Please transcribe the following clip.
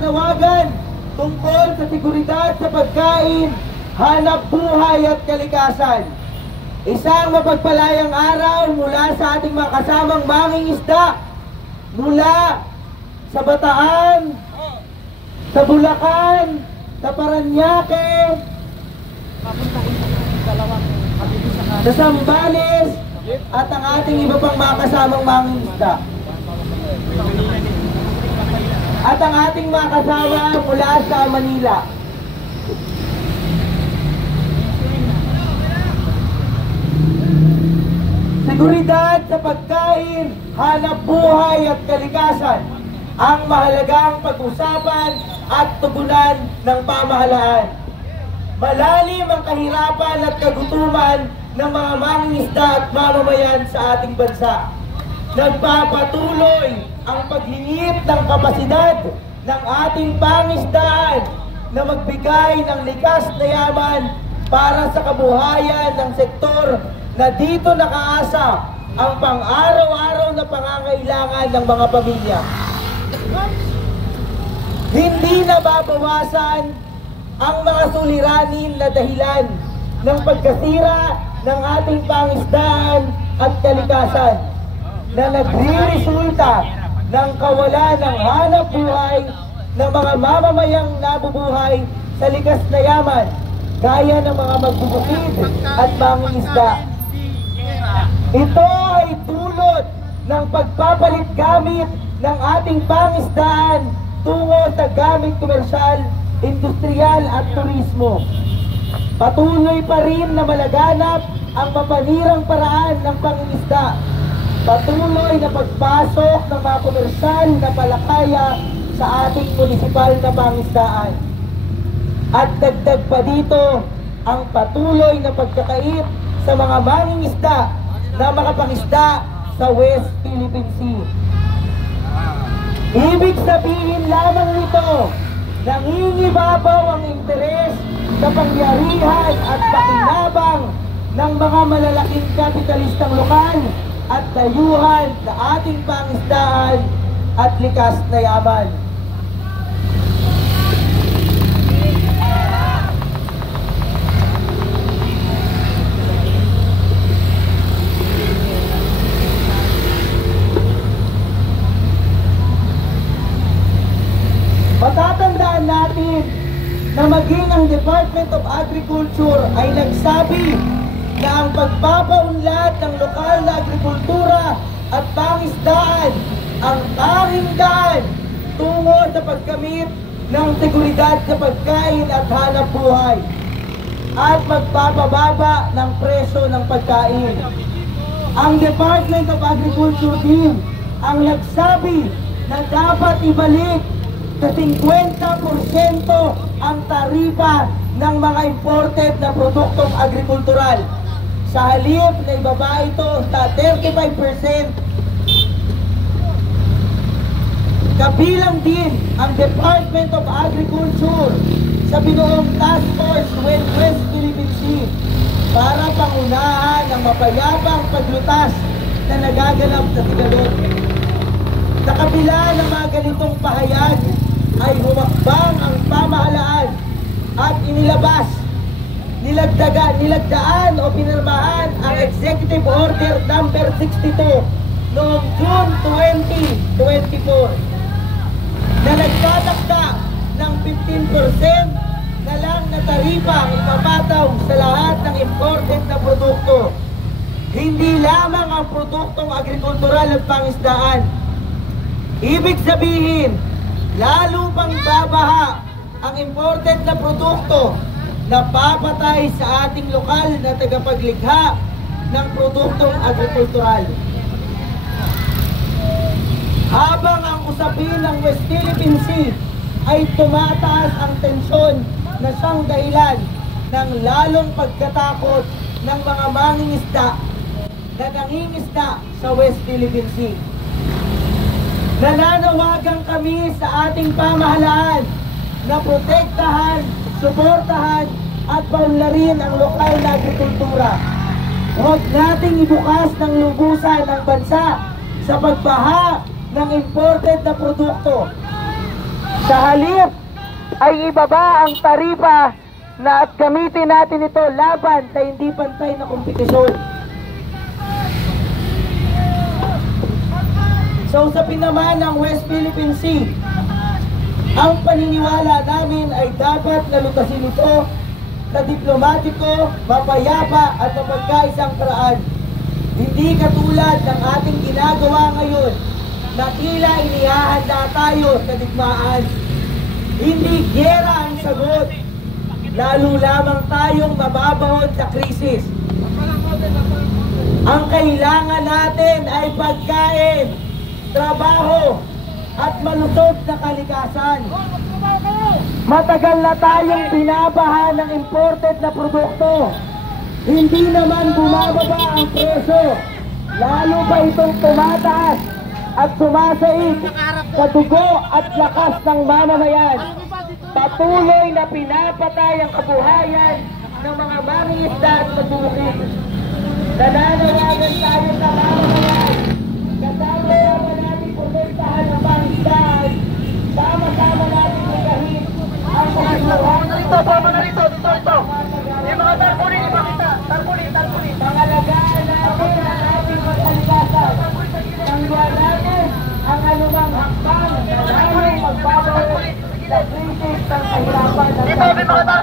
panawagan tungkol sa seguridad sa pagkain, hanap buhay at kalikasan. Isang mapagpalayang araw mula sa ating mga kasamang mangingisda mula sa Bataan, sa Bulacan, sa Paranaque, sa Zambales, at ang ating iba pang mga kasamang mangingisda. At ang ating mga kasama mula sa Manila. Seguridad sa pagkain, hanap buhay at kalikasan ang mahalagang pag-usapan at tugunan ng pamahalaan. Malalim ang kahirapan at kagutuman ng mga mangingisda at mamamayan sa ating bansa. Nagpapatuloy ang paglingit ng kapasidad ng ating pangisdaan na magbigay ng likas na yaman para sa kabuhayan ng sektor na dito nakaasa ang pang-araw-araw na pangangailangan ng mga pamilya. Hindi nababawasan ang mga suliranin na dahilan ng pagkasira ng ating pangisdaan at kalikasan na nagre-resulta ng kawalan ng hanap buhay ng mga mamamayang nabubuhay sa likas na yaman, gaya ng mga magbubukid at mangingisda. Ito ay dulot ng pagpapalit gamit ng ating pangisdaan tungo sa gamit komersyal, industrial at turismo. Patuloy pa rin na malaganap ang mapanirang paraan ng pangingisda. Patuloy na pagpasok ng mga komersyal na palakaya sa ating munisipal na pangisdaan. At dagdag pa dito ang patuloy na pagkakait sa mga mangingisda na makapangisda sa West Philippine Sea. Ibig sabihin lamang nito, nangingibabaw ang interes sa pangyarihan at pakinabang ng mga malalaking kapitalistang lokal at dayuhan sa ating pangisdaan at likas na yaman. Matatandaan natin na maging ang Department of Agriculture ay nagsabi na ang pagpapaunlad ng lokal na agrikultura at pangisdaan ang tanging daan tungo sa pagkamit ng seguridad sa pagkain at hanap buhay at magpapababa ng presyo ng pagkain. Ang Department of Agriculture din ang nagsabi na dapat ibalik sa 50% ang taripa ng mga imported na produktong agrikultural. Sa halip na ibaba ito sa 35%, kabilang din ang Department of Agriculture sa binuong Task Force West Philippine Sea para pangunahan ang mapayapang paglutas na nagaganap sa Sigalot. Sa kabila ng mga ganitong pahayag ay humakbang ang pamahalaan at inilabas, nilagdaan o pinirmahan ang Executive Order number 62 noong June 2024 na nagtatakda ng 15% na lang na taripa ang ipapataw sa lahat ng imported na produkto. Hindi lamang ang produktong agrikultural at pangisdaan. Ibig sabihin, lalo pang babaha ang imported na produkto na papatay sa ating lokal na tagapaglikha ng produktong agrikultural. Habang ang usapin ng West Philippine Sea ay tumataas ang tensyon na siyang dahilan ng lalong pagkatakot ng mga mangingisda na nangingisda sa West Philippine Sea. Nananawagan kami sa ating pamahalaan na protektahan, suportahan at paunlarin ang lokal na agrikultura. Huwag nating ibukas ng lubusan ng bansa sa pagbaha ng imported na produkto. Sa halip ay ibaba ang taripa na at gamitin natin ito laban sa hindi pantay na kompetisyon. Sa usapin naman ng West Philippine Sea, ang paniniwala namin ay dapat nalutasin ito sa diplomatiko, mapayapa at mapagkaisang paraan. Hindi katulad ng ating ginagawa ngayon na tila inihahanda tayo sa digmaan. Hindi giyera ang sagot, lalo lamang tayong mababahon sa krisis. Ang kailangan natin ay pagkain, trabaho, at malusog na kalikasan. Matagal na tayong binabahan ng imported na produkto. Hindi naman bumababa ang presyo. Lalo pa itong tumataas at sumasaig sa dugo at lakas ng mamamayan. Patuloy na pinapatay ang kabuhayan ng mga mangingisda at magbubukid. Nananawagan tayo sa mamamayan. Kasama natin protektahan ang pangisdaan. Sama-sama natin magahin ang mga buhay. Dito. Yung mga tarpulin, ipakita. Tarpulin. Pangalagaan natin ang ating kalikasan. Tanggihan natin ang anumang hakbang na lalong magbabawi sa krisis ng kahirapan. Dito, mga tarpulin.